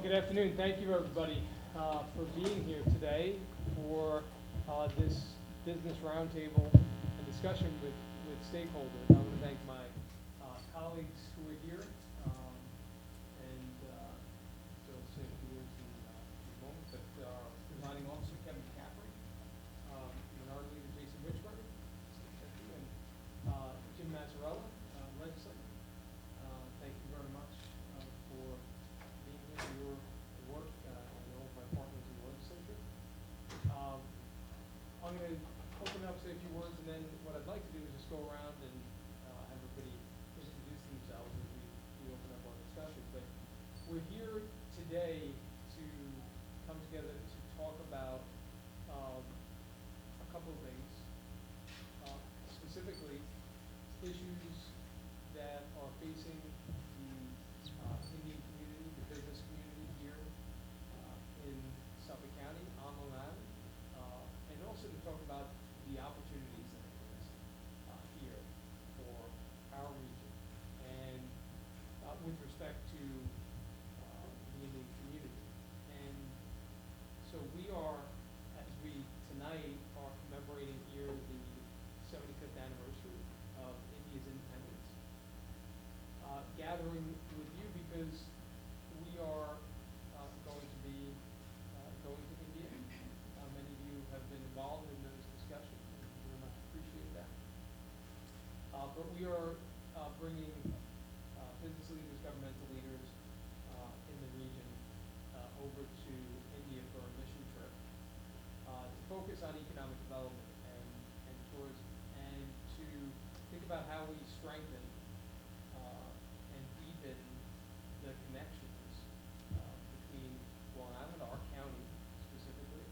Well, good afternoon. Thank you, everybody, for being here today for this business roundtable and discussion with stakeholders. I want to thank my colleagues who are here, and so I'll say a few words in a moment. But our presiding officer, Kevin McCaffrey, Minority Leader Jason Richburg, and Jim Mazzarella, legislator. Thank you very much for being here, for your work, and all of my partners in the legislature. I'm going to open up, say a few words, and then what I'd like to do is just go around and have everybody introduce themselves as we open up our discussion. But we're here today to come together to talk about a couple of things, specifically issues that are facing the Indian community, the business community here in Suffolk County, on Long Island, and also to talk about the opportunities that exist here for our region, and with respect to the Indian community. And so we are, as we tonight are commemorating here the 75th anniversary of India's independence, gathering with you because we are going to be going to India. Many of you have been involved in those discussions, and we very much appreciate that. But we are bringing business leaders, governmental leaders in the region over to India for a mission trip to focus on economic development and tourism, and to think about how we strengthen and deepen the connections between Long Island, our county specifically,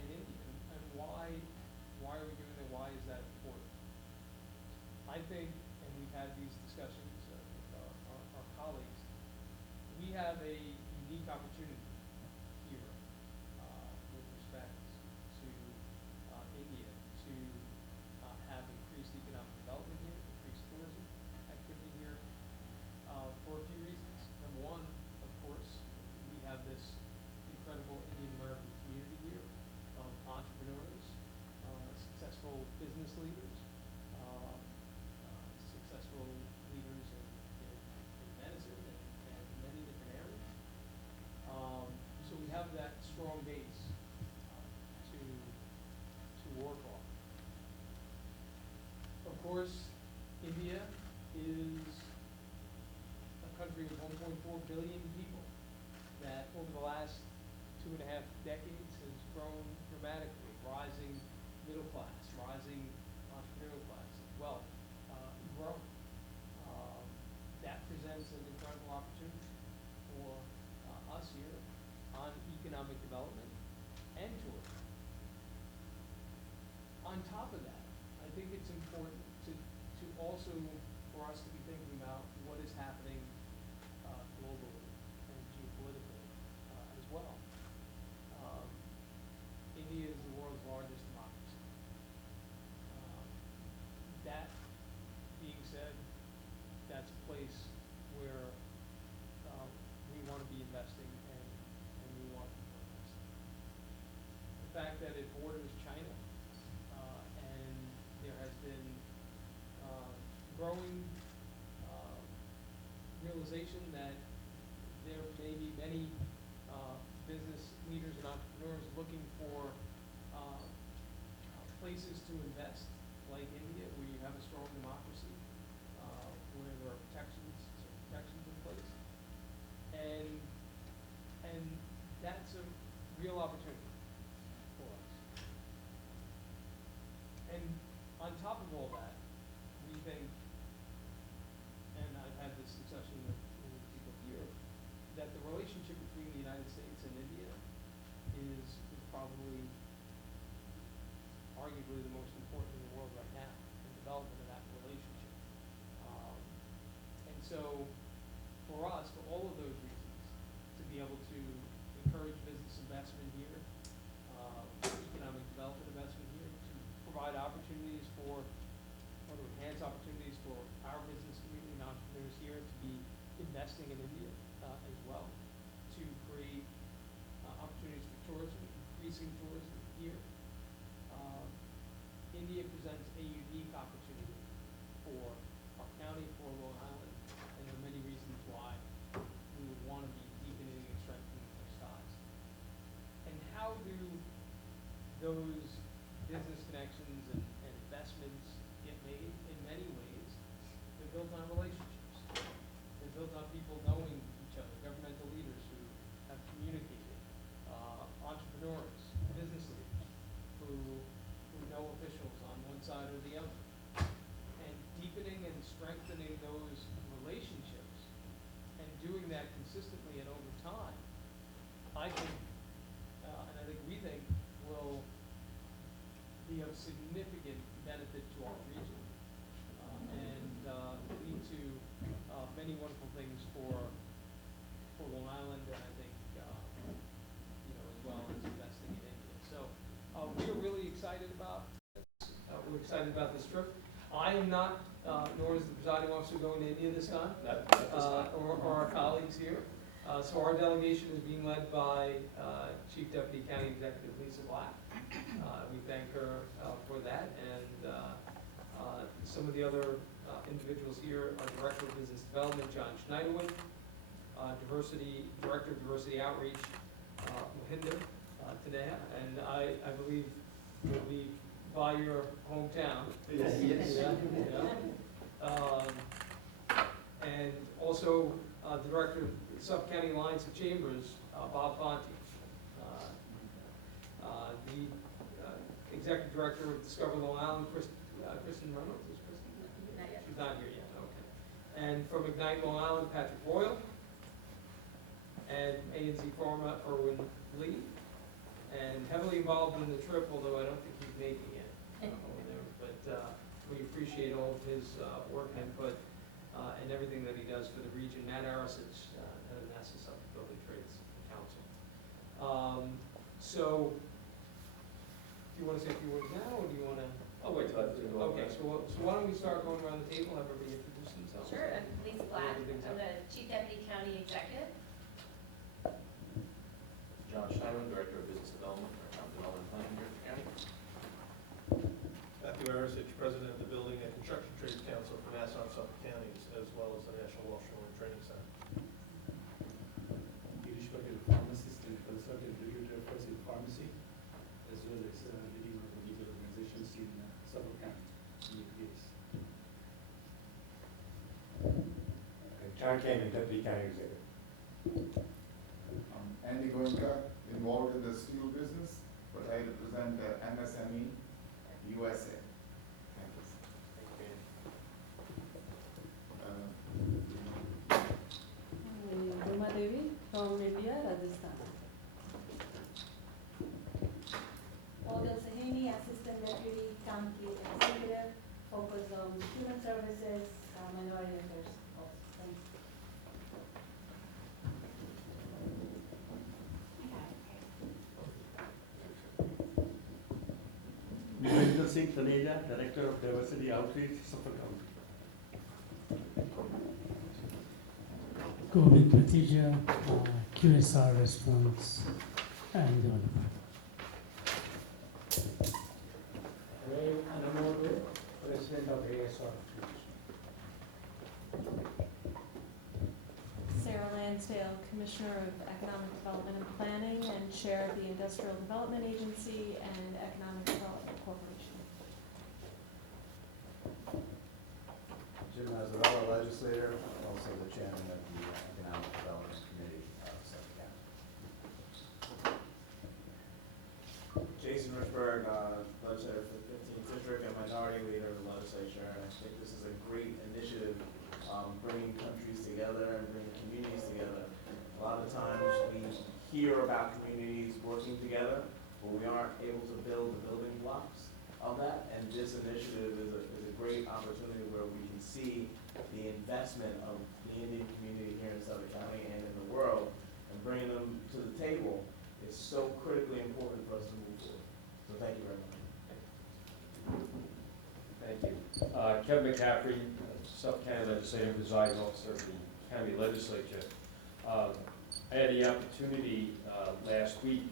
and India. And why are we doing that? Why is that important? I think, and we've had these discussions with our colleagues, we have a unique opportunity here with respect to India to have increased economic development here, increased tourism activity here for a few reasons. Number one, of course, we have this incredible Indian American community here of entrepreneurs, successful business leaders, successful leaders in medicine and many different areas. So we have that strong base to work on. Of course, India is a country of 1.4 billion people that over the last 2.5 decades has grown dramatically, rising middle class, rising entrepreneurial class, wealth growing. That presents an incredible opportunity for us here on economic development and tourism. On top of that, I think it's important to also for us to be thinking about what is happening globally and geopolitically as well. India is the world's largest democracy. That being said, that's a place where we want to be investing and we want to invest. The fact that it borders China and there has been growing realization that there may be many business leaders and entrepreneurs looking for places to invest, like India, where you have a strong democracy, where there are protections in place, and that's a real opportunity for us. And on top of all that, we think, and I've had this discussion with people here, that the relationship between the United States and India is probably arguably the most important in the world right now, in development of that relationship. And so for us, for all of those reasons, to be able to encourage business investment here, economic development investment here, to provide opportunities for, or to enhance opportunities for our business community and entrepreneurs here to be investing in India as well, to create opportunities for tourism, increasing tourism here. Uh, India presents a unique opportunity for our county, for Long Island, and there are many reasons why we would want to be deepening and strengthening those ties. And how do those business connections and investments get made? In many ways, they're built on relationships. They're built on people knowing each other, governmental leaders who have communicated, entrepreneurs, business leaders who know officials on one side or the other. And deepening and strengthening those relationships and doing that consistently and over time, I think, and I think we think, will be of significant benefit to our region and lead to many wonderful things for Long Island, and I think as well as investing in India. So we are really excited about this. We're excited about this trip. I am not, nor is the presiding officer, going to India this time, or our colleagues here. So our delegation is being led by Chief Deputy County Executive Lisa Black. We thank her for that, and some of the other individuals here are Director of Business Development, John Schneiderwin, Director of Diversity Outreach, Mohinder Tanea, and I believe will be by your hometown. Yes. And also Director of Suffolk County Alliance of Chambers, Bob Fonte. The Executive Director of Discover Long Island, Kristen Reynolds. Is Kristen? Not yet. She's not here yet, okay. And from Ignite Long Island, Patrick Boyle. And A&Z Pharma, Erwin Lee. And heavily involved in the trip, although I don't think he's making it over there. But we appreciate all of his work and input and everything that he does for the region. Matt Arasich, head of NASA Suffolk Building Trades Council. So, do you want to say a few words now, or do you want to? I'll wait till I do. Okay, so why don't we start going around the table, have everybody introduce themselves? Sure, I'm Lisa Black, I'm the Chief Deputy County Executive. John Schneiderman, Director of Business Development for Economic Development and Planning here at the county. Matthew Arasich, President of the Building and Construction Trades Council for Nassau and Suffolk Counties, as well as the National Offshore Wind Training Center. Girish Patel, pharmacist and consultant regulatory affairs in pharmacy, as well as leading one of the legal organizations in Suffolk County, in the case. John Kamen, Deputy County Executive. Andy Goenka, involved in the steel business, but I represent MSME USA. Thank you. Roma Devi from India, Rajasthan. Odil Sahini, Assistant Deputy County Executive, focused on human services, minority affairs. Thanks. Vivendra Singh Taneja, Director of Diversity Outreach, Suffolk County. Govind Pratija, QSR Restaurants and Developer. Ray Anamorwe, President of ASR. Sarah Lansdale, Commissioner of Economic Development and Planning and Chair of the Industrial Development Agency and Economic Development Corporation. Jim Mazzarella, legislator, also the chairman of the Economic Development Committee of Suffolk County. Jason Richburg, legislator for the 15th District and minority leader of the legislature. And I think this is a great initiative, bringing countries together and bringing communities together. A lot of times we hear about communities working together, but we aren't able to build the building blocks of that. And this initiative is a great opportunity where we can see the investment of the Indian community here in Suffolk County and in the world, and bringing them to the table is so critically important for us to move forward. So thank you very much. Thank you. Kevin McCaffrey, Suffolk County Legislative, presiding officer of the county legislature. I had the opportunity last week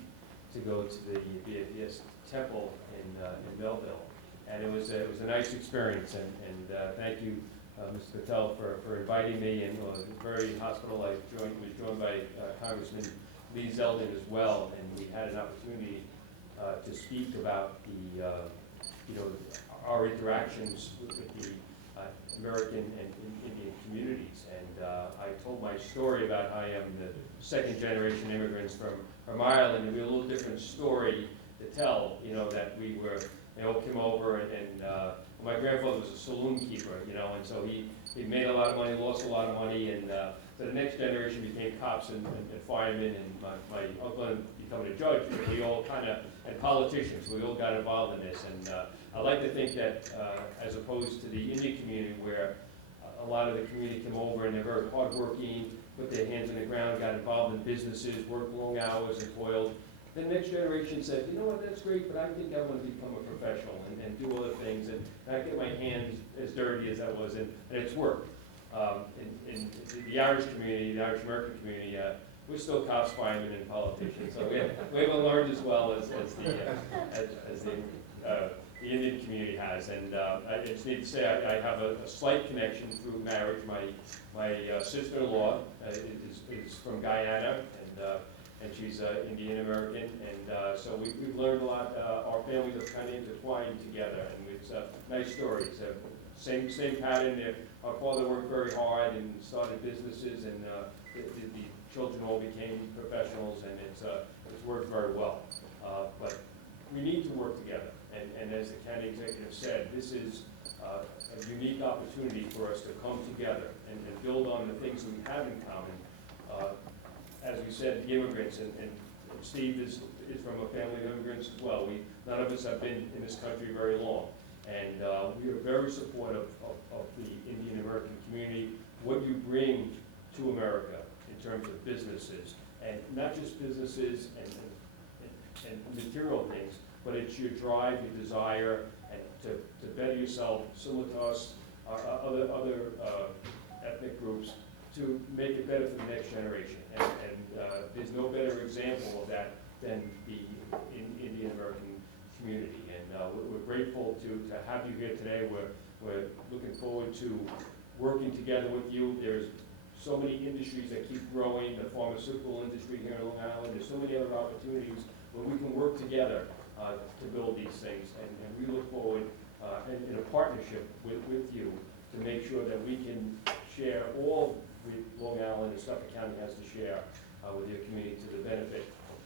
to go to the BAPS temple in Belleville, and it was a nice experience. And thank you, Mr. Patel, for inviting me. And very hospitable. I was joined by Congressman Lee Zeldin as well, and we had an opportunity to speak about the our interactions with the American and Indian communities. And I told my story about how I am the second generation immigrants from Ireland, and we had a little different story to tell, that we all came over, and my grandfather was a saloon keeper, and so he made a lot of money, lost a lot of money, and so the next generation became cops and firemen, and my uncle ended up becoming a judge, but we all and politicians, we all got involved in this. And I like to think that as opposed to the Indian community, where a lot of the community came over and they're very hardworking, put their hands in the ground, got involved in businesses, worked long hours and toiled. The next generation said, you know what, that's great, but I think I want to become a professional and do other things, and not get my hands as dirty as I was, and it's worked. In the Irish community, the Irish American community, we're still cops, firemen, and politicians, so we haven't learned as well as the Indian community has. And I just need to say I have a slight connection through marriage. My sister-in-law is from Guyana, and she's Indian American, and so we've learned a lot. Our families are kind of intertwined together, and it's nice stories. Same pattern. Our father worked very hard and started businesses, and the children all became professionals, and it's worked very well. But we need to work together, and as the county executive said, this is a unique opportunity for us to come together and build on the things that we have in common. As we said, the immigrants, and Steve is from a family of immigrants as well. None of us have been in this country very long, and we are very supportive of the Indian American community, what you bring to America in terms of businesses, and not just businesses and material things, but it's your drive, your desire, and to better yourself, similar to us, other ethnic groups, to make it better for the next generation. And there's no better example of that than the Indian American community. And we're grateful to have you here today. We're looking forward to working together with you. There's so many industries that keep growing, the pharmaceutical industry here in Long Island. There's so many other opportunities where we can work together to build these things. And we look forward in a partnership with you to make sure that we can share all Long Island and Suffolk County has to share with your community to the benefit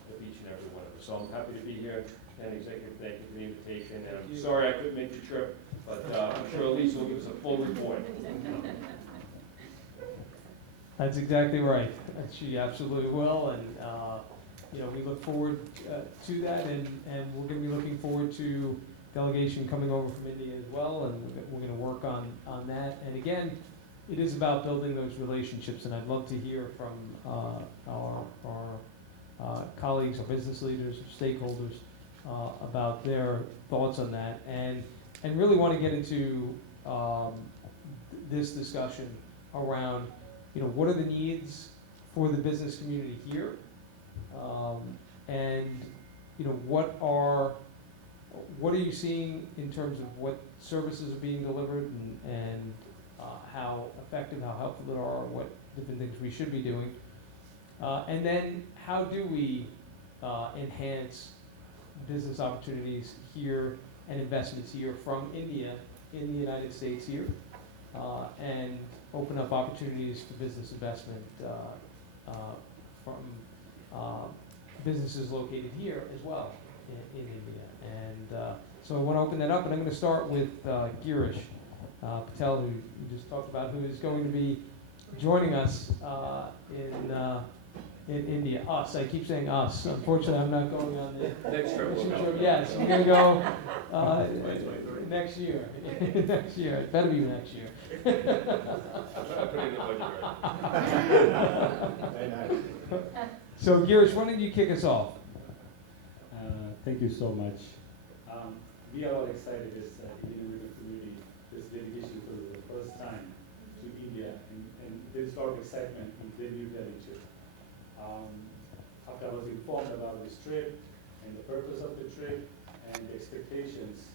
of each and every one of us. So I'm happy to be here. And Executive, thank you for the invitation. And I'm sorry I couldn't make the trip, but I'm sure Elise will give us a full report. That's exactly right. She absolutely will, and we look forward to that, and we're going to be looking forward to delegation coming over from India as well, and we're going to work on that. And again, it is about building those relationships, and I'd love to hear from our colleagues, our business leaders, stakeholders about their thoughts on that, and really want to get into this discussion around what are the needs for the business community here, and what are you seeing in terms of what services are being delivered, and how effective, how helpful they are, what different things we should be doing, and then how do we enhance business opportunities here and investments here from India in the United States here, and open up opportunities for business investment from businesses located here as well in India. And so I want to open that up, and I'm going to start with Girish Patel, who you just talked about, who is going to be joining us in India. Us, I keep saying us. Unfortunately, I'm not going on the Next trip. Yes, I'm going to go next year. Next year. It better be next year. I'm trying to put it in the budget. Very nice. So, Girish, why don't you kick us off? Thank you so much. We are all excited as Indian American community, this delegation for the first time to India, and there's a lot of excitement in the new village. After I was informed about this trip and the purpose of the trip and the expectations,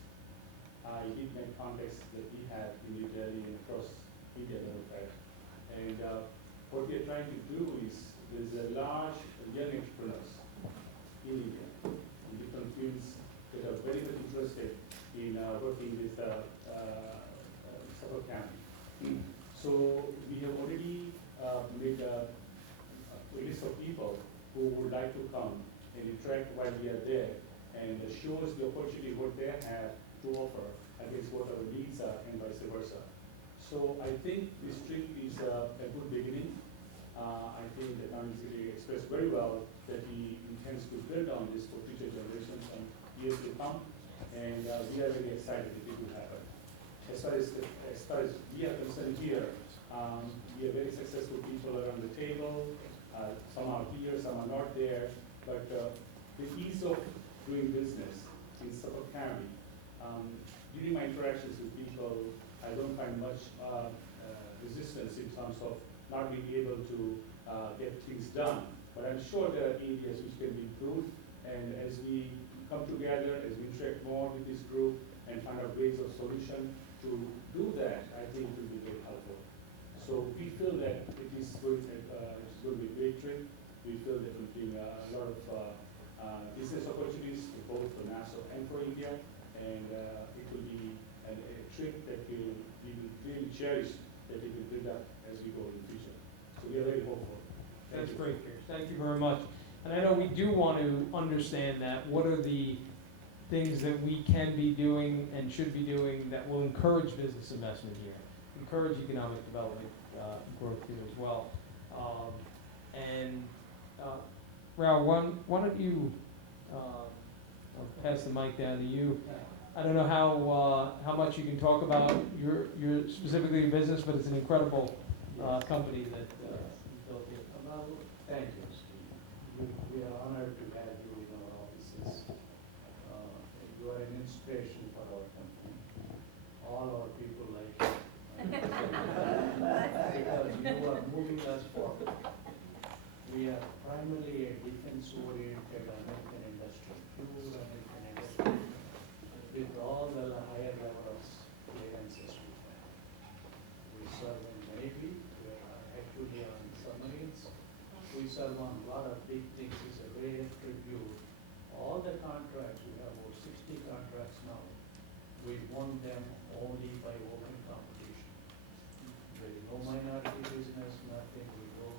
I did make contacts that we have in New Delhi and across India, matter of fact. And what we are trying to do is, there's a large young entrepreneurs in India, in different fields, that are very much interested in working with Suffolk County. So we have already made a list of people who would like to come and interact while we are there, and show us the opportunity what they have to offer against what our needs are, and vice versa. So I think this trip is a good beginning. I think the county secretary expressed very well that he intends to build on this for future generations and years to come, and we are very excited that it will happen. As far as we are concerned here, we are very successful people around the table. Some are here, some are not there, but the ease of doing business in Suffolk County, during my interactions with people, I don't find much resistance in terms of not being able to get things done. But I'm sure there are areas which can be improved, and as we come together, as we interact more with this group and find out ways of solution to do that, I think it will be very helpful. So we feel that it is going to be a great trip. We feel that it will bring a lot of business opportunities both for Nassau and for India, and it will be a trip that we will really cherish, that it will build up as we go in the future. So we are very hopeful. That's great, Pierce. Thank you very much. And I know we do want to understand that. What are the things that we can be doing and should be doing that will encourage business investment here, encourage economic development, growth here as well? Raul, why don't you, I'll pass the mic down to you. I don't know how much you can talk about your specifically your business, but it's an incredible company that you built here. Well, thank you, Steve. We are honored to have you in our offices. You are an inspiration for our company. All our people like you. Because you are moving us forward. We are primarily a defense-oriented American industry, pure American industry, with all the higher level of clearances we have. We serve in Navy, we are actually on submarines. We serve on a lot of big things. It's a great tribute. All the contracts, we have over 60 contracts now. We won them only by open competition. There is no minority business, nothing. We go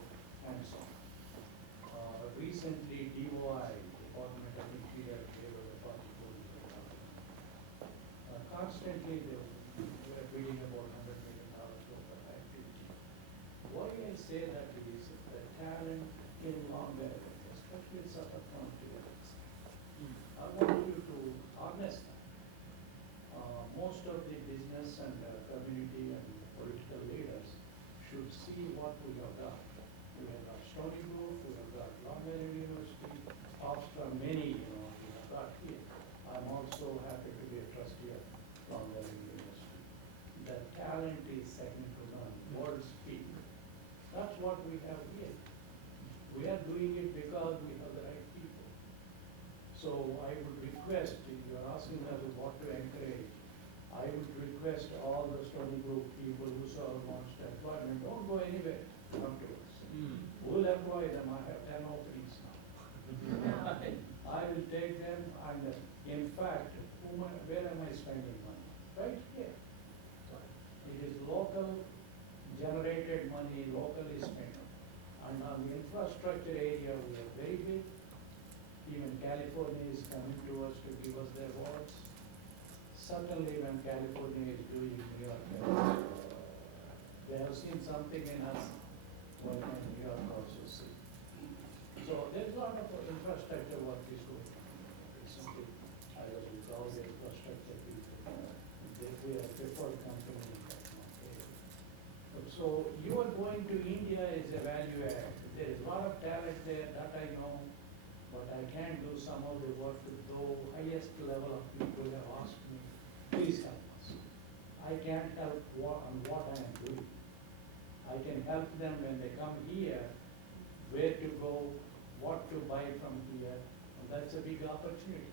hands-on. Recently, DOI, Department of Interior, gave us a $44 million. Constantly, we are bidding about $100 million worth of activity. Why I say that is the talent came along there, especially in Suffolk County. I want you to harness that. Most of the business and community and political leaders should see what we have done. We have got Stony Brook, we have got Long Island University, Hofstra, many, we have got here. I'm also happy to be a trustee of Long Island University. The talent is second to none, world speed. That's what we have here. We are doing it because we have the right people. So I would request, if you are asking us what to encourage, I would request all the Stony Brook people who serve amongst employment, don't go anywhere, come to us. We'll employ them, I have 10 openings now. I will take them, and in fact, where am I spending money? Right here. It is local generated money, locally spent. And on the infrastructure area, we are very big. Even California is coming to us to give us their awards. Certainly when California is doing New York, they have seen something in us, what can New York also see. So there's a lot of infrastructure work is going on. Recently, I was with all the infrastructure people. We are a preferred company in that area. So you are going to India is a value add. There is a lot of talent there, that I know, but I can't do some of the work with the highest level of people have asked me, please help us. I can't help on what I am doing. I can help them when they come here, where to go, what to buy from here, and that's a big opportunity.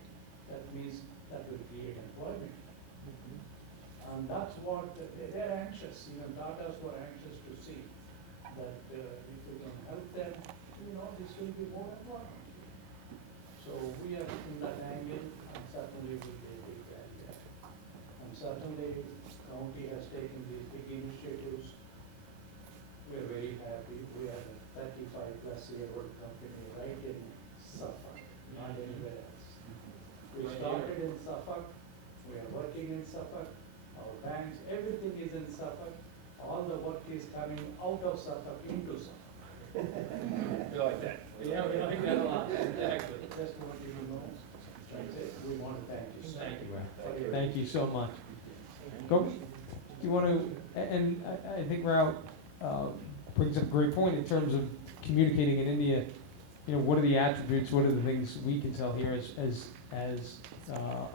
That means that will create employment. And that's what, they're anxious, even Tatas were anxious to see that if we can help them, this will be more employment. So we are in that angle, and certainly we will take that. And certainly, county has taken these big initiatives. We are very happy. We are a 35-plus-year-old company right in Suffolk, not anywhere else. We started in Suffolk. We are working in Suffolk. Our banks, everything is in Suffolk. All the work is coming out of Suffolk into Suffolk. We like that. Yeah, we like that a lot. Exactly. Just want you to know. That's it. We want to thank you. Thank you, for your- Thank you so much. Coach, do you want to, and I think Rao brings up a great point in terms of communicating in India. What are the attributes, what are the things we can tell here as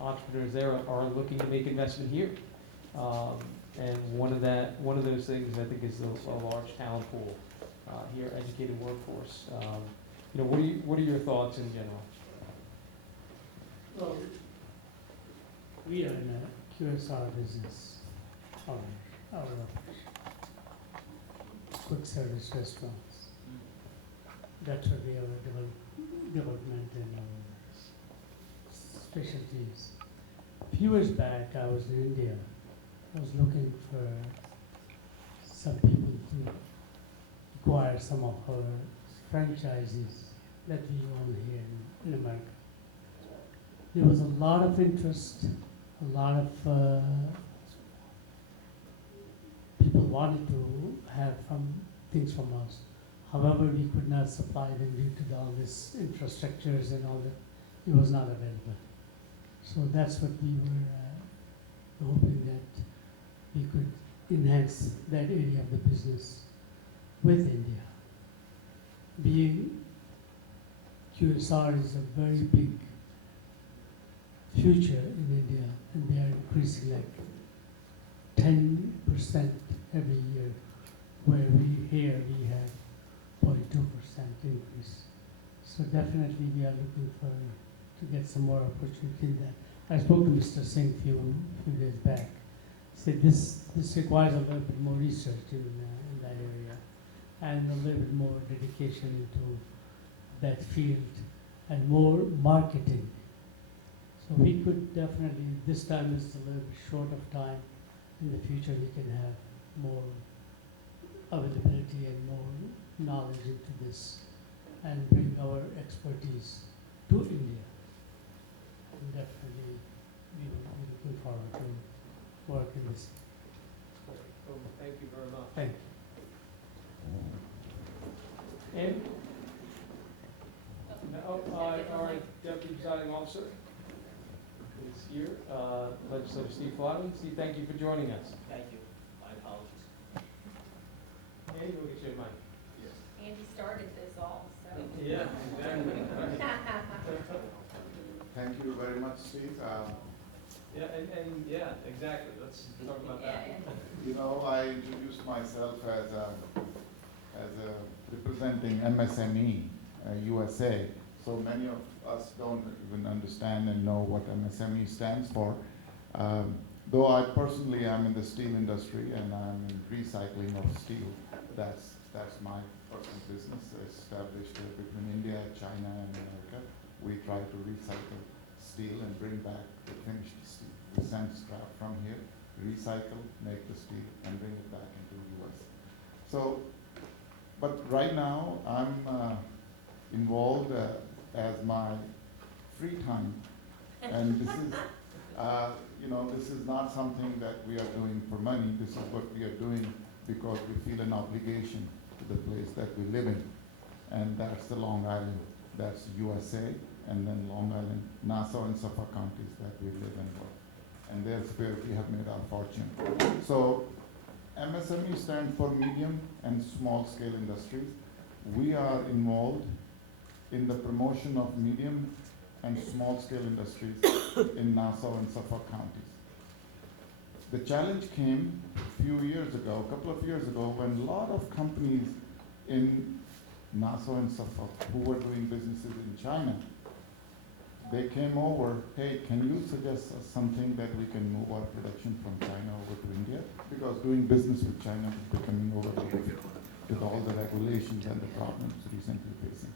entrepreneurs there are looking to make investment here? And one of those things I think is a large talent pool here, educated workforce. What are your thoughts in general? Well, we are in a QSR business, our quick service restaurants. That's what we are development and our specialties. A few years back, I was in India. I was looking for some people to acquire some of our franchises that we own here in America. There was a lot of interest, a lot of people wanted to have things from us. However, we could not supply them due to all this infrastructures and all that. It was not available. So that's what we were hoping that we could enhance that area of the business with India. Being QSR is a very big future in India, and they are increasing like 10% every year, where we have 0.2% increase. So definitely we are looking to get some more opportunity in that. I spoke to Mr. Singh a few days back. He said this requires a little bit more research in that area, and a little bit more dedication into that field, and more marketing. So we could definitely, this time is a little bit short of time. In the future, we can have more availability and more knowledge into this, and bring our expertise to India. And definitely, we will be looking forward to work in this. Thank you very much. Thank you. And now, our deputy presiding officer is here, Legislator Steve Flavin. Steve, thank you for joining us. Thank you. My apologies. And we'll get you a mic. Andy started this all, so. Yeah, exactly. Thank you very much, Steve. Yeah, and yeah, exactly. Let's talk about that. I introduced myself as representing MSME USA. So many of us don't even understand and know what MSME stands for. Though I personally am in the steel industry and I'm in recycling of steel. That's my personal business, established between India, China, and America. We try to recycle steel and bring back the finished steel. We send scrap from here, recycle, make the steel, and bring it back into the US. So, but right now I'm involved as my free time, and this is, this is not something that we are doing for money. This is what we are doing because we feel an obligation to the place that we live in, and that's the Long Island. That's USA, and then Long Island, Nassau, and Suffolk counties that we live and work. And there's where we have made our fortune. So MSME stands for medium and small scale industries. We are involved in the promotion of medium and small scale industries in Nassau and Suffolk counties. The challenge came a couple of years ago, when a lot of companies in Nassau and Suffolk, who were doing businesses in China. They came over, hey, can you suggest us something that we can move our production from China over to India? Because doing business with China is becoming overloaded with all the regulations and the problems recently facing.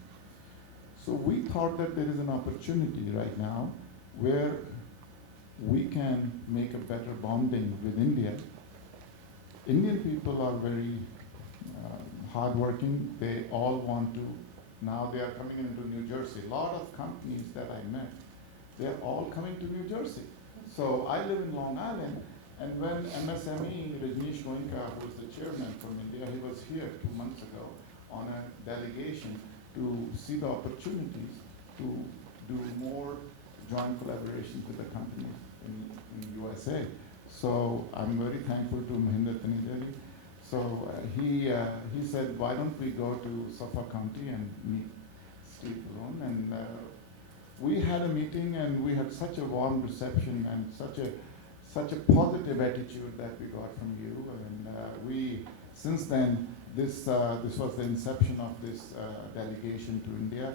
So we thought that there is an opportunity right now where we can make a better bonding with India. Indian people are very hardworking. They all want to, now they are coming into New Jersey. A lot of companies that I met, they're all coming to New Jersey. So I live in Long Island, and when MSME, Rajneesh Goenka, who is the chairman from India, he was here 2 months ago on a delegation to see the opportunities to do more joint collaborations with the companies in USA. So I'm very thankful to Mahinder Taneja. So he said, why don't we go to Suffolk County and meet Steve Bellone? And we had a meeting, and we had such a warm reception and such a positive attitude that we got from you. And we, since then, this was the inception of this delegation to India.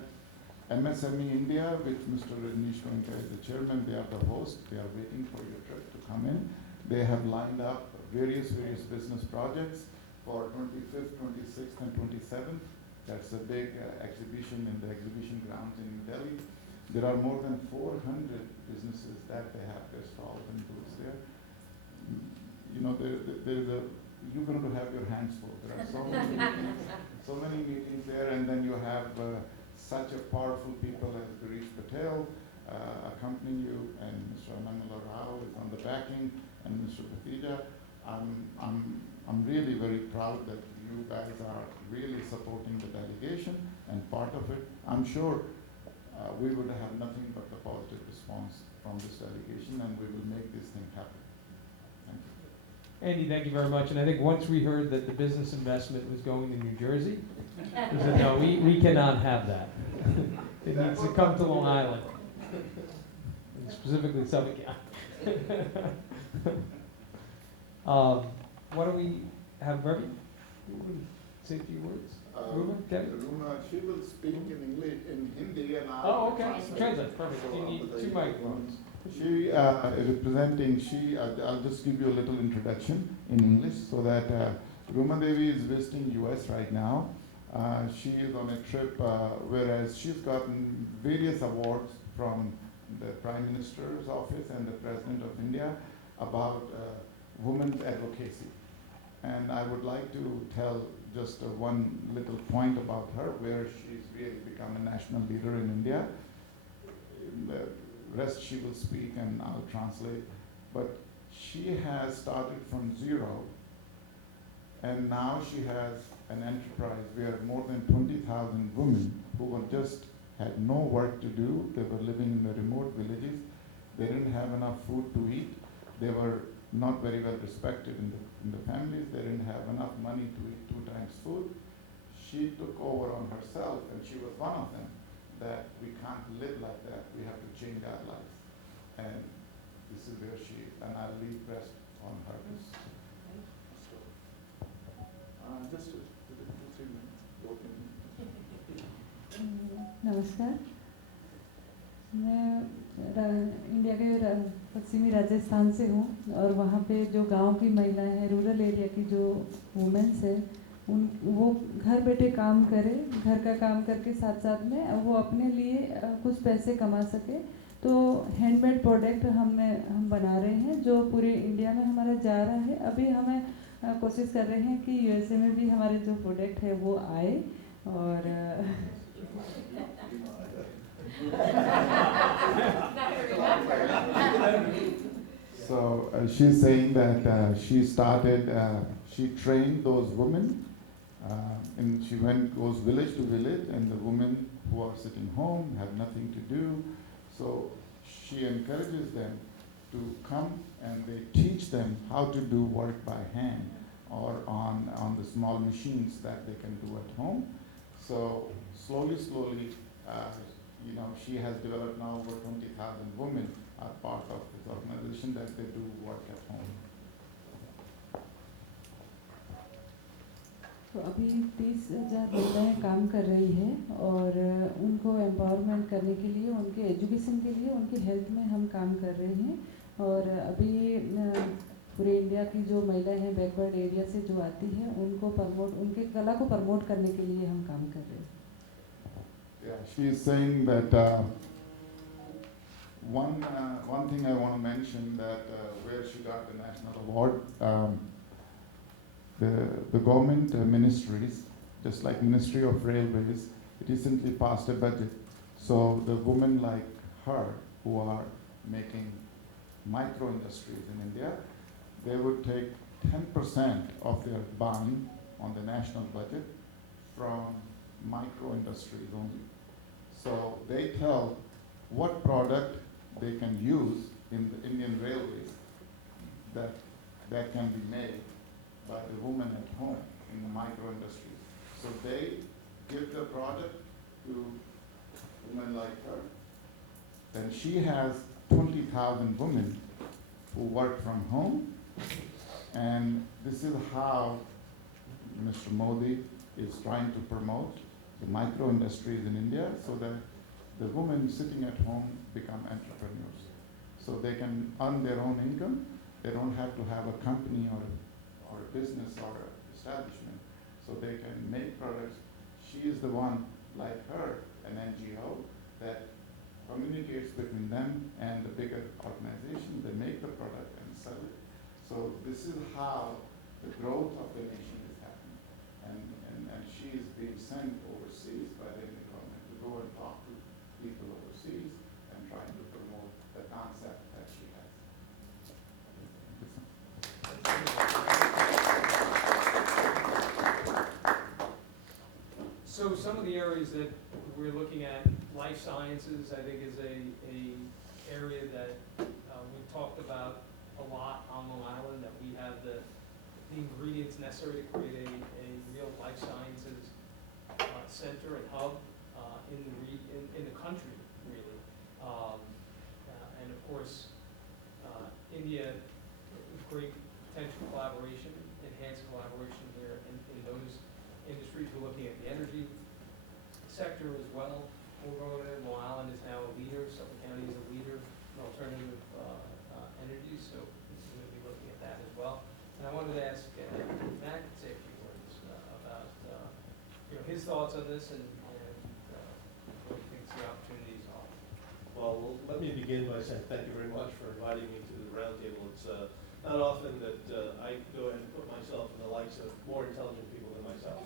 MSME India, with Mr. Rajneesh Goenka as the chairman, they are the host. They are waiting for your trip to come in. They have lined up various business projects for 25th, 26th, and 27th. That's a big exhibition in the exhibition grounds in New Delhi. There are more than 400 businesses that they have their stalls and booths there. You know, you're going to have your hands full. There are so many meetings there, and then you have such a powerful people as Girish Patel accompanying you, and Mr. Anandala Rao is on the backing, and Mr. Bhatija. I'm really very proud that you guys are really supporting the delegation, and part of it, I'm sure we would have nothing but the positive response from this delegation, and we will make this thing happen. Thank you. Andy, thank you very much. And I think once we heard that the business investment was going to New Jersey, we said, no, we cannot have that. It needs to come to Long Island, and specifically Suffolk County. Why don't we have Ravi say a few words? Ruma, Kevin? Ruma, she will speak in English, in Hindi, and Oh, okay. Translate. Perfect. You need 2 microphones. She is representing, I'll just give you a little introduction in English so that Ruma Devi is visiting US right now. She is on a trip, whereas she's gotten various awards from the Prime Minister's office and the President of India about women's advocacy. And I would like to tell just one little point about her, where she's really become a national leader in India. The rest she will speak and I'll translate. But she has started from zero, and now she has an enterprise where more than 20,000 women who were just had no work to do. They were living in the remote villages. They didn't have enough food to eat. They were not very well respected in the families. They didn't have enough money to eat 2 times food. She took over on herself, and she was one of them, that we can't live like that. We have to change our lives. And this is where she is, and I'll leave rest on her. Just 2-3 minutes. नमस्कार, मैं India के पश्चिमी राजस्थान से हूँ, और वहाँ पे जो गांव की महिलाएं हैं, रूरल एरिया की जो वुमेन्स है, वो घर बैठे काम करे, घर का काम करके साथ साथ में वो अपने लिए कुछ पैसे कमा सके। तो हैंडमेड प्रोडक्ट हम बना रहे हैं जो पूरे इंडिया में हमारा जा रहा है। अभी हमें कोशिश कर रहे हैं कि यूएसए में भी हमारे जो प्रोडक्ट है वो आए। और So she's saying that she started, she trained those women, and she goes village to village, and the women who are sitting home have nothing to do. So she encourages them to come, and they teach them how to do work by hand or on the small machines that they can do at home. So slowly, she has developed now over 20,000 women are part of this organization that they do work at home. तो अभी 30,000 महिलाएं काम कर रही हैं और उनको empowerment करने के लिए, उनके एजुकेशन के लिए, उनकी हेल्थ में हम काम कर रहे हैं। और अभी पूरे इंडिया की जो महिलाएं हैं बैकवर्ड एरिया से जो आती हैं, उनको प्रमोट, उनके कला को प्रमोट करने के लिए हम काम कर रहे हैं। Yeah, she is saying that one thing I want to mention that where she got the national award, the government ministries, just like Ministry of Railways, recently passed a budget. So the women like her who are making micro industries in India, they would take 10% of their buying on the national budget from micro industries only. So they tell what product they can use in the Indian Railways that can be made by the woman at home in the micro industries. So they give the product to women like her. Then she has 20,000 women who work from home, and this is how Mr. Modi is trying to promote the micro industries in India so that the women sitting at home become entrepreneurs. So they can earn their own income. They don't have to have a company or a business or an establishment. So they can make products. She is the one, like her, an NGO that communicates between them and the bigger organization. They make the product and sell it. So this is how the growth of the nation is happening. And she is being sent overseas by the Indian government to go and talk to people overseas and trying to promote the concept that she has. So some of the areas that we're looking at, life sciences, I think is a area that we've talked about a lot on Long Island, that we have the ingredients necessary to create a real life sciences center and hub in the country, really. And of course, India, great potential collaboration, enhanced collaboration here in those industries. We're looking at the energy sector as well. We're going in, Long Island is now a leader, Suffolk County is a leader in alternative energy, so we're going to be looking at that as well. And I wanted to ask Matt to say a few words about his thoughts on this and what he thinks the opportunities are. Well, let me begin by saying thank you very much for inviting me to the roundtable. It's not often that I go ahead and put myself in the likes of more intelligent people than myself.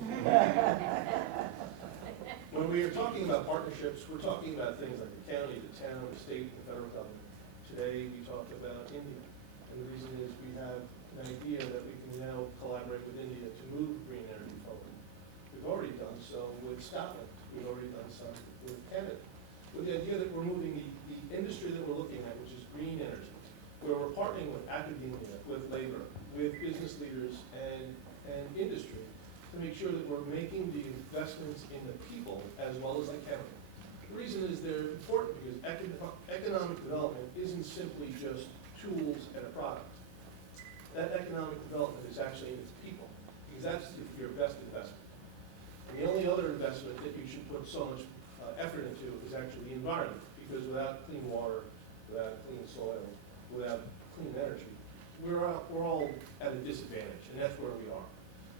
When we are talking about partnerships, we're talking about things like the county, the town, the state, the federal government. Today, we talk about India. And the reason is we have an idea that we can now collaborate with India to move green energy forward. We've already done so with Scotland. We've already done some with Canada. With the idea that we're moving the industry that we're looking at, which is green energy, where we're partnering with academia, with labor, with business leaders and industry to make sure that we're making the investments in the people as well as the county. The reason is they're important because economic development isn't simply just tools and a product. That economic development is actually in its people, because that's your best investment. And the only other investment that you should put so much effort into is actually the environment, because without clean water, without clean soil, without clean energy, we're all at a disadvantage, and that's where we are.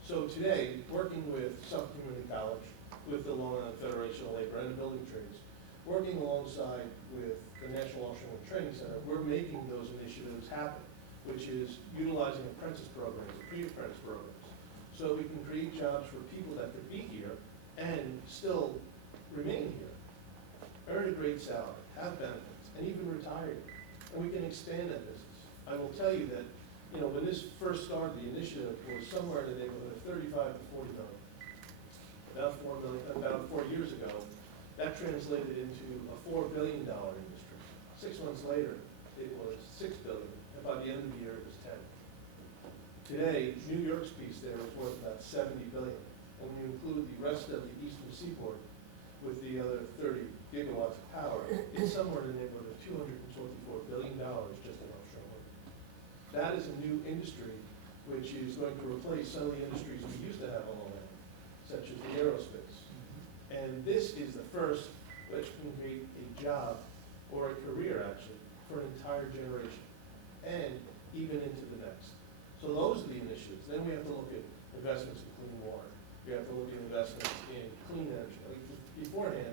So today, working with Suffolk Community College, with the Long Island Federation of Labor and the Building Trades, working alongside with the National Offshore Training Center, we're making those initiatives happen, which is utilizing apprentice programs, pre-apprentice programs, so we can create jobs for people that could be here and still remain here, earn a great salary, have benefits, and even retire. And we can expand that business. I will tell you that, when this first started, the initiative was somewhere in the neighborhood of 35 to 40 million. About 4 years ago, that translated into a $4 billion industry. 6 months later, it was $6 billion, and by the end of the year, it was 10. Today, New York's piece there is worth about 70 billion. And when you include the rest of the eastern seaboard with the other 30 gigawatts of power, it's somewhere in the neighborhood of $224 billion just in offshore wind. That is a new industry which is going to replace some of the industries we used to have on the land. we have to look at investments in clean energy. Like beforehand,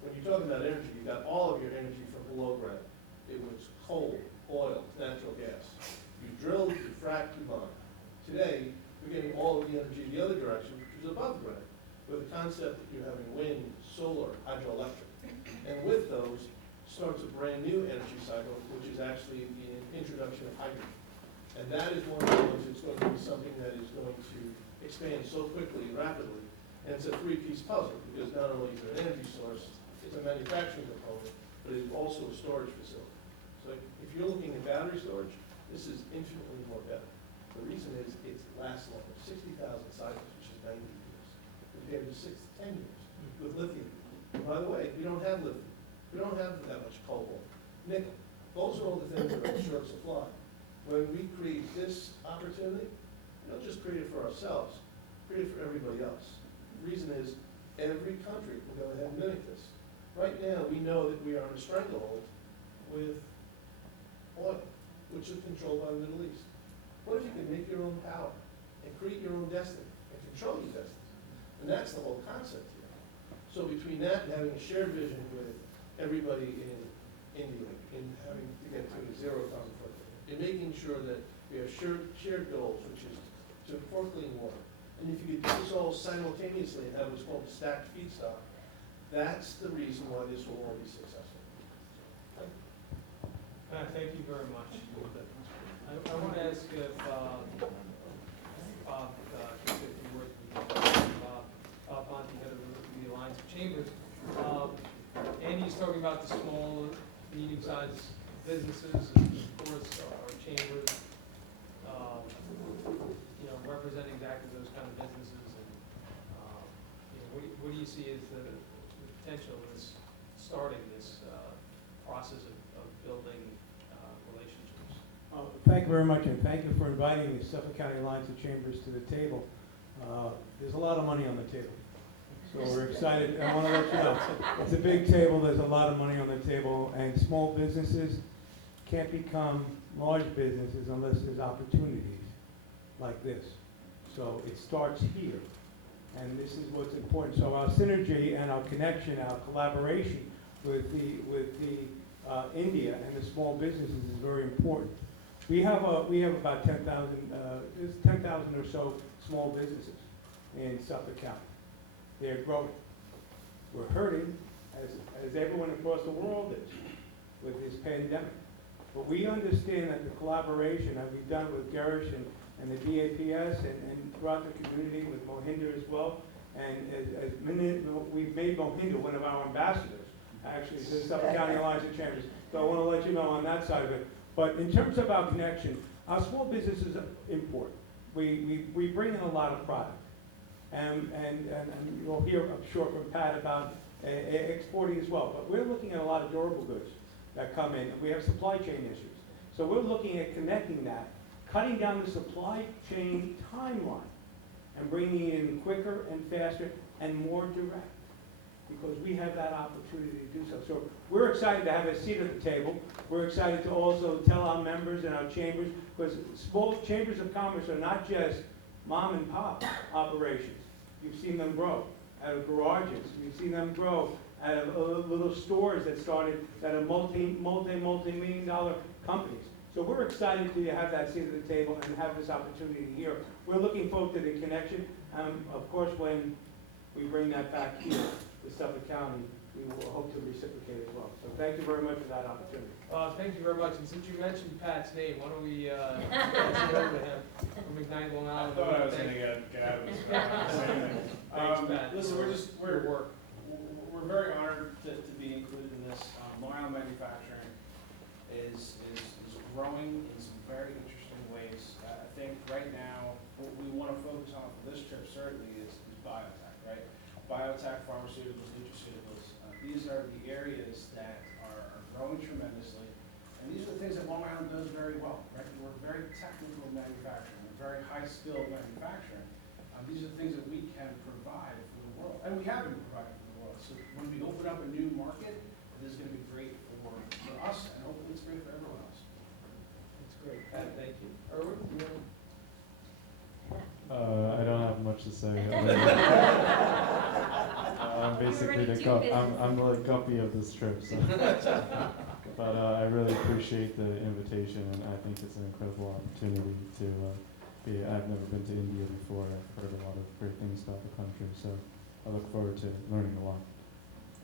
when you're talking about energy, you got all of your energy from below ground. It was coal, oil, natural gas. You drilled, you fracked, you mined. Today, we're getting all of the energy the other direction, which is above ground, with the concept that you're having wind, solar, hydroelectric. And with those starts a brand new energy cycle, which is actually the introduction of hydrogen. And that is one of the ones that's going to be something that is going to expand so quickly and rapidly. And it's a three-piece puzzle, because not only is it an energy source, it's a manufacturing component, but it's also a storage facility. So if you're looking at battery storage, this is infinitely more better. The reason is it lasts longer, 60,000 cycles, which is 90 years, compared to 6 to 10 years with lithium. And by the way, we don't have lithium. We don't have that much cobalt, nickel. Those are all the things that are in short supply. When we create this opportunity, we don't just create it for ourselves, create it for everybody else. The reason is every country will go ahead and mimic this. Right now, we know that we are in a stranglehold with oil, which is controlled by the Middle East. What if you could make your own power and create your own destiny and control your destiny? And that's the whole concept here. So between that and having a shared vision with everybody in India, in having to get to a zero carbon footprint, in making sure that we have shared goals, which is to pour clean water. And if you could do this all simultaneously and have what's called a stacked feedstock, that's the reason why this will all be successful. Thank you very much. I want to ask if Bob, just if you were Bob Ponte, head of the Alliance of Chambers. Andy's talking about the small, medium-sized businesses, and of course, our chambers, representing exactly those kind of businesses. And what do you see as the potential of this, starting this process of building relationships? Thank you very much, and thank you for inviting the Suffolk County Alliance of Chambers to the table. There's a lot of money on the table, so we're excited. I want to let you know, it's a big table, there's a lot of money on the table, and small businesses can't become large businesses unless there's opportunities like this. So it starts here, and this is what's important. So our synergy and our connection, our collaboration with the India and the small businesses is very important. We have about 10,000 or so small businesses in Suffolk County. They're growing. We're hurting, as everyone across the world is, with this pandemic. But we understand that the collaboration that we've done with Garish and the DAPS and throughout the community with Mohinder as well, and we've made Mohinder one of our ambassadors, actually, to the Suffolk County Alliance of Chambers. So I want to let you know on that side of it. But in terms of our connection, our small businesses import. We bring in a lot of product. And you'll hear, I'm sure, from Pat about exporting as well. But we're looking at a lot of durable goods that come in. We have supply chain issues. So we're looking at connecting that, cutting down the supply chain timeline, and bringing it in quicker and faster and more direct, because we have that opportunity to do so. So we're excited to have a seat at the table. We're excited to also tell our members and our chambers, because small chambers of commerce are not just mom and pop operations. You've seen them grow out of garages. You've seen them grow out of little stores that started that are multi-million dollar companies. So we're excited to have that seat at the table and have this opportunity here. We're looking forward to the connection. Of course, when we bring that back here to Suffolk County, we will hope to reciprocate as well. So thank you very much for that opportunity. Thank you very much. And since you mentioned Pat's name, why don't we pass it over to him from McKnight, Long Island. I thought I was going to get out of this. Thanks, Pat. Listen, we're very honored to be included in this. Long Island manufacturing is growing in some very interesting ways. I think right now what we want to focus on for this trip certainly is biotech, right? Biotech, pharmaceuticals, nutraceuticals. These are the areas that are growing tremendously. And these are the things that Long Island does very well, right? We're very technical manufacturing, we're very high-skilled manufacturing. These are the things that we can provide for the world, and we have been providing for the world. So when we open up a new market, this is going to be great for us, and hopefully it's great for everyone else. That's great. Pat, thank you. Erwin, you want I don't have much to say. say. I'm basically I'm the guppy of this trip. So. But I really appreciate the invitation, and I think it's an incredible opportunity to be. I've never been to India before. I've heard a lot of great things about the country, so I look forward to learning a lot.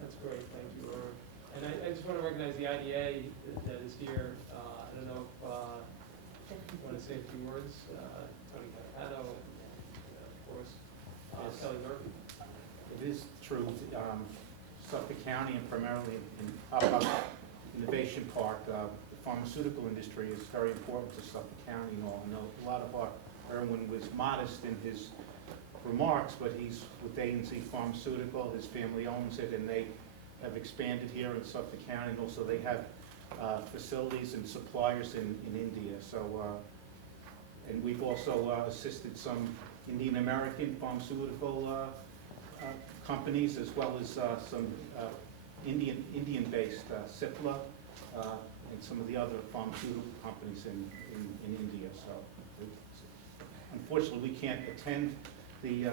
That's great, thank you, Irv. And I just want to recognize the IDA that is here. I don't know if you want to say a few words. Tony Capano and of course, Kelly Murphy. It is true, Suffolk County and primarily in Upper Innovation Park, the pharmaceutical industry is very important to Suffolk County and all. I know a lot of Erwin was modest in his remarks, but he's with A&Z Pharmaceutical. His family owns it, and they have expanded here in Suffolk County, and also they have facilities and suppliers in India. So, and we've also assisted some Indian American pharmaceutical companies, as well as some Indian-based Cipla and some of the other pharmaceutical companies in India. So, unfortunately, we can't attend the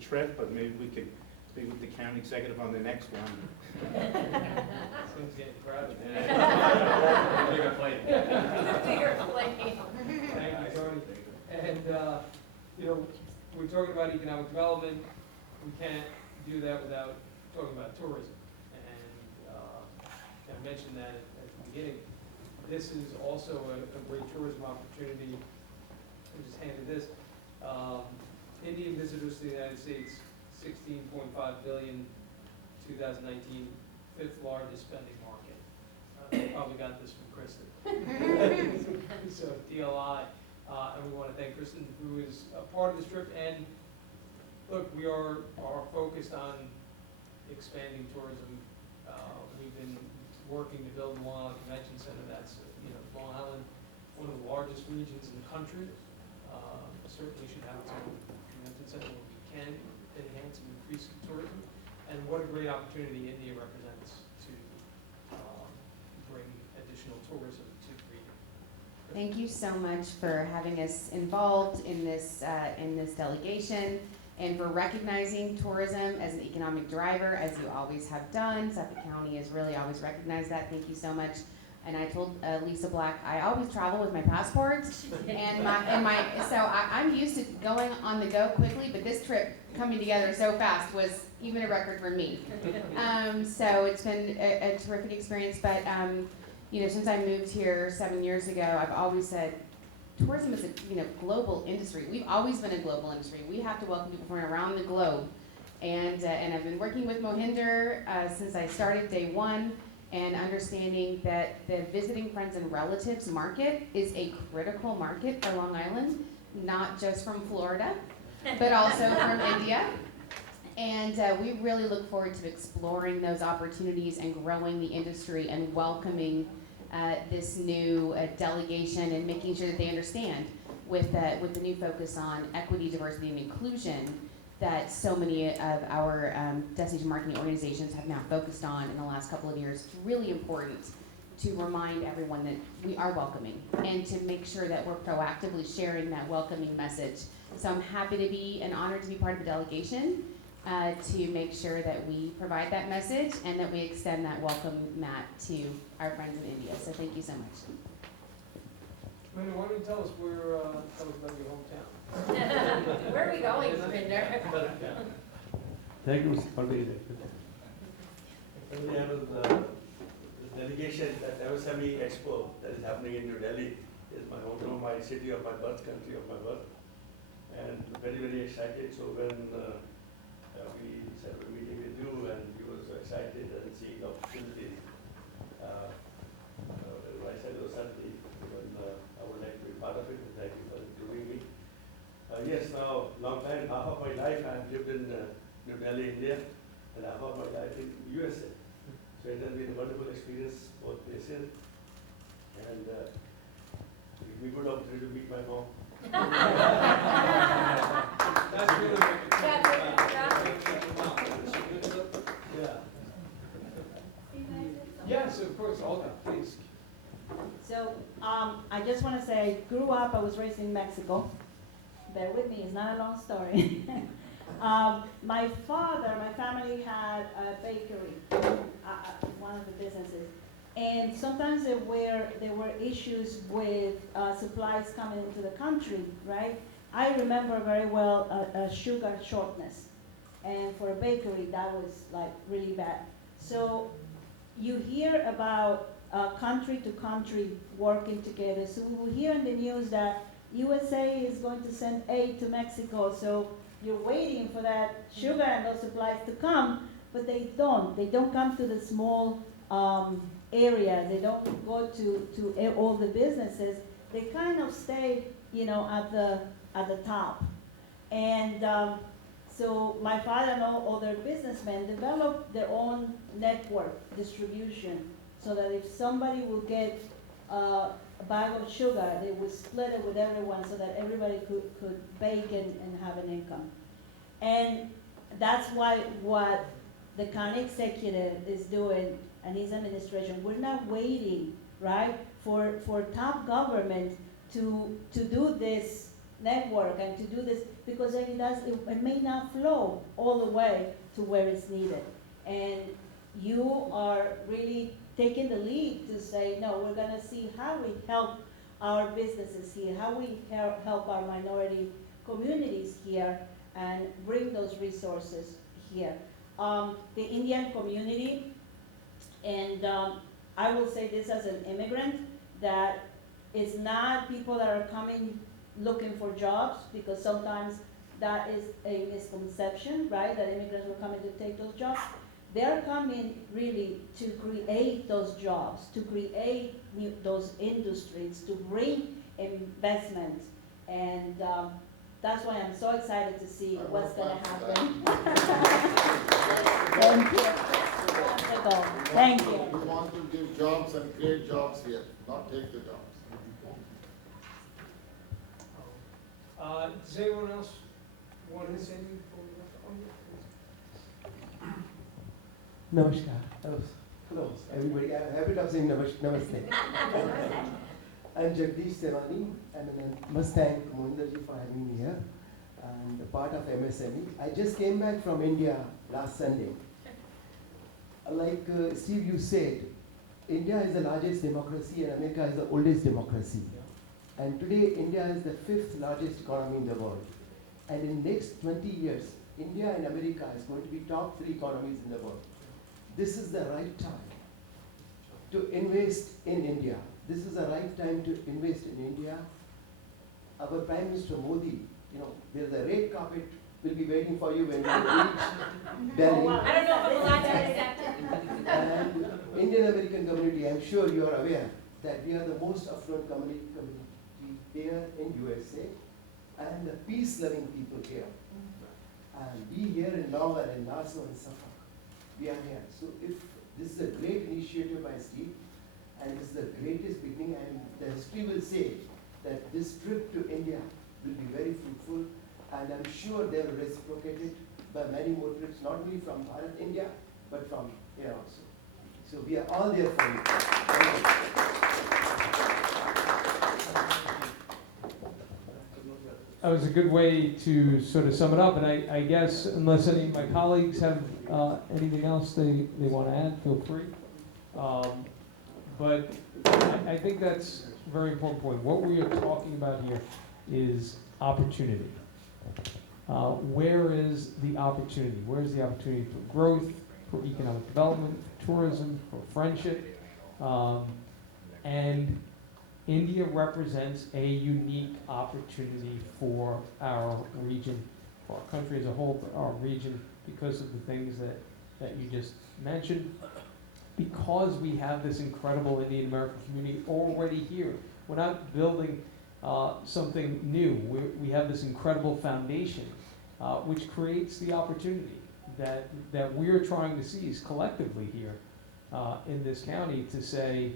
trip, but maybe we could be with the county executive on the next one. Someone's getting crowded. Bigger plane. Bigger plane. Thank you, Tony. And, we're talking about economic development. We can't do that without talking about tourism. And I mentioned that at the beginning. This is also a great tourism opportunity. I just handed this. Indian visitors to the United States, 16.5 billion, 2019, fifth largest spending market. Probably got this from Kristen. So DLI, and we want to thank Kristen, who is a part of this trip. And look, we are focused on expanding tourism. We've been working to build the Long Island Convention Center. That's Long Island, one of the largest regions in the country. Certainly should have its own convention center where we can enhance and increase tourism. And what a great opportunity India represents to bring additional tourism to the region. Thank you so much for having us involved in this delegation, and for recognizing tourism as an economic driver, as you always have done. Suffolk County has really always recognized that. Thank you so much. And I told Lisa Black, I always travel with my passport, and I'm used to going on the go quickly, but this trip coming together so fast was even a record for me. So it's been a terrific experience, but since I moved here 7 years ago, I've always said tourism is a global industry. We've always been a global industry. We have to welcome people from around the globe, and I've been working with Mohinder since I started day one. And understanding that the visiting friends and relatives market is a critical market for Long Island, not just from Florida, but also from India. And we really look forward to exploring those opportunities and growing the industry and welcoming this new delegation, and making sure that they understand with the new focus on equity, diversity, and inclusion that so many of our destination marketing organizations have now focused on in the last couple of years. It's really important to remind everyone that we are welcoming, and to make sure that we're proactively sharing that welcoming message. So I'm happy to be and honored to be part of the delegation to make sure that we provide that message and that we extend that welcome mat to our friends in India. So thank you so much. Amanda, why don't you tell us about your hometown? Where are we going, Mohinder? Thank you, Mr. Pandey. The delegation at MSME Expo that is happening in New Delhi is my hometown, my city of my birth, country of my birth, and very, very excited. So when we set a meeting with you, and you were so excited and seeing the opportunities, I said, certainly, I would like to be part of it, and thank you for including me. Yes, now, long time, half of my life I have lived in New Delhi, India, and half of my life in USA. So it has been a wonderful experience, both places. And it will be a good opportunity to meet my mom. That's really Yeah. Yes, of course, Olga, please. So I just want to say, grew up, I was raised in Mexico, bear with me, it's not a long story. My family had a bakery, one of the businesses. And sometimes there were issues with supplies coming into the country, right? I remember very well a sugar shortness. And for a bakery, that was like really bad. So you hear about country to country working together. So we will hear in the news that USA is going to send aid to Mexico. So you're waiting for that sugar and those supplies to come, but they don't. They don't come to the small areas. They don't go to all the businesses. They kind of stay, at the top. And so my father and all other businessmen developed their own network distribution, so that if somebody will get a bag of sugar, they would split it with everyone so that everybody could bake and have an income. And that's why what the county executive is doing and his administration, we're not waiting, right, for top government to do this network and to do this, because it may not flow all the way to where it's needed. And you are really taking the lead to say, no, we're gonna see how we help our businesses here, how we help our minority communities here and bring those resources here. The Indian community, and I will say this as an immigrant, that it's not people that are coming looking for jobs, because sometimes that is a misconception, right, that immigrants will come in to take those jobs. They're coming really to create those jobs, to create those industries, to bring investment. And that's why I'm so excited to see what's going to happen. Thank you. Thank you. We want to give jobs and create jobs here, not take the jobs. Does anyone else want to say anything before we wrap up? Namaskar. Hello, everybody. I'm happy of saying namaste. I'm Jagdish Sevani. I must thank Mohinderji for having me here and a part of MSME. I just came back from India last Sunday. Like Steve, you said, India is the largest democracy and America is the oldest democracy. And today, India is the 5th largest economy in the world. And in the next 20 years, India and America is going to be top 3 economies in the world. This is the right time to invest in India. This is the right time to invest in India. Our Prime Minister Modi, there's a red carpet will be waiting for you when you reach Delhi. Oh, wow. I don't know if I'm allowed to accept it. And Indian American community, I'm sure you are aware that we are the most affluent community here in USA, and the peace-loving people here. And we here in Long Island, Nassau and Suffolk, we are here. So if this is a great initiative by Steve, and this is the greatest beginning, and the history will say that this trip to India will be very fruitful, and I'm sure they will reciprocate it by many more trips, not only from Bharat, India, but from here also. So we are all there for you. Thank you. That was a good way to sort of sum it up, and I guess unless any of my colleagues have anything else they want to add, feel free. But I think that's a very important point. What we are talking about here is opportunity. Where is the opportunity? Where is the opportunity for growth, for economic development, for tourism, for friendship? And India represents a unique opportunity for our region, for our country as a whole, for our region, because of the things that you just mentioned. Because we have this incredible Indian American community already here. We're not building something new. We have this incredible foundation, which creates the opportunity that we're trying to seize collectively here in this county to say,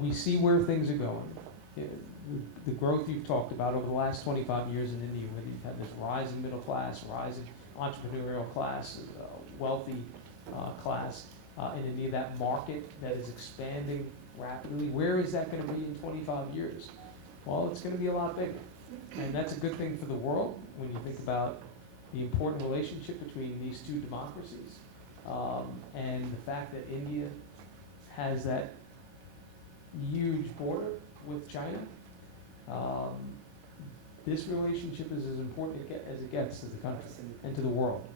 we see where things are going. The growth you've talked about over the last 25 years in India, where you've had this rise in middle class, rise in entrepreneurial class, wealthy class in India, that market that is expanding rapidly. Where is that going to be in 25 years? Well, it's going to be a lot bigger. And that's a good thing for the world when you think about the important relationship between these two democracies. And the fact that India has that huge border with China. This relationship is as important as it gets to the country and to the world.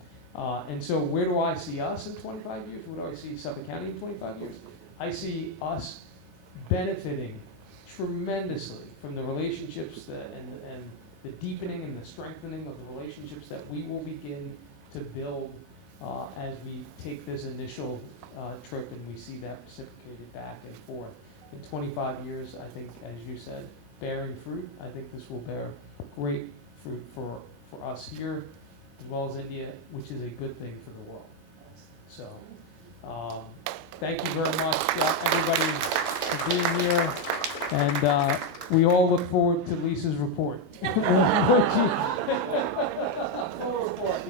And so where do I see us in 25 years? Where do I see Suffolk County in 25 years? I see us benefiting tremendously from the relationships and the deepening and the strengthening of the relationships that we will begin to build as we take this initial trip and we see that reciprocated back and forth. In 25 years, I think, as you said, bearing fruit, I think this will bear great fruit for us here as well as India, which is a good thing for the world. So, thank you very much, everybody, for being here. And we all look forward to Lisa's report. Full report.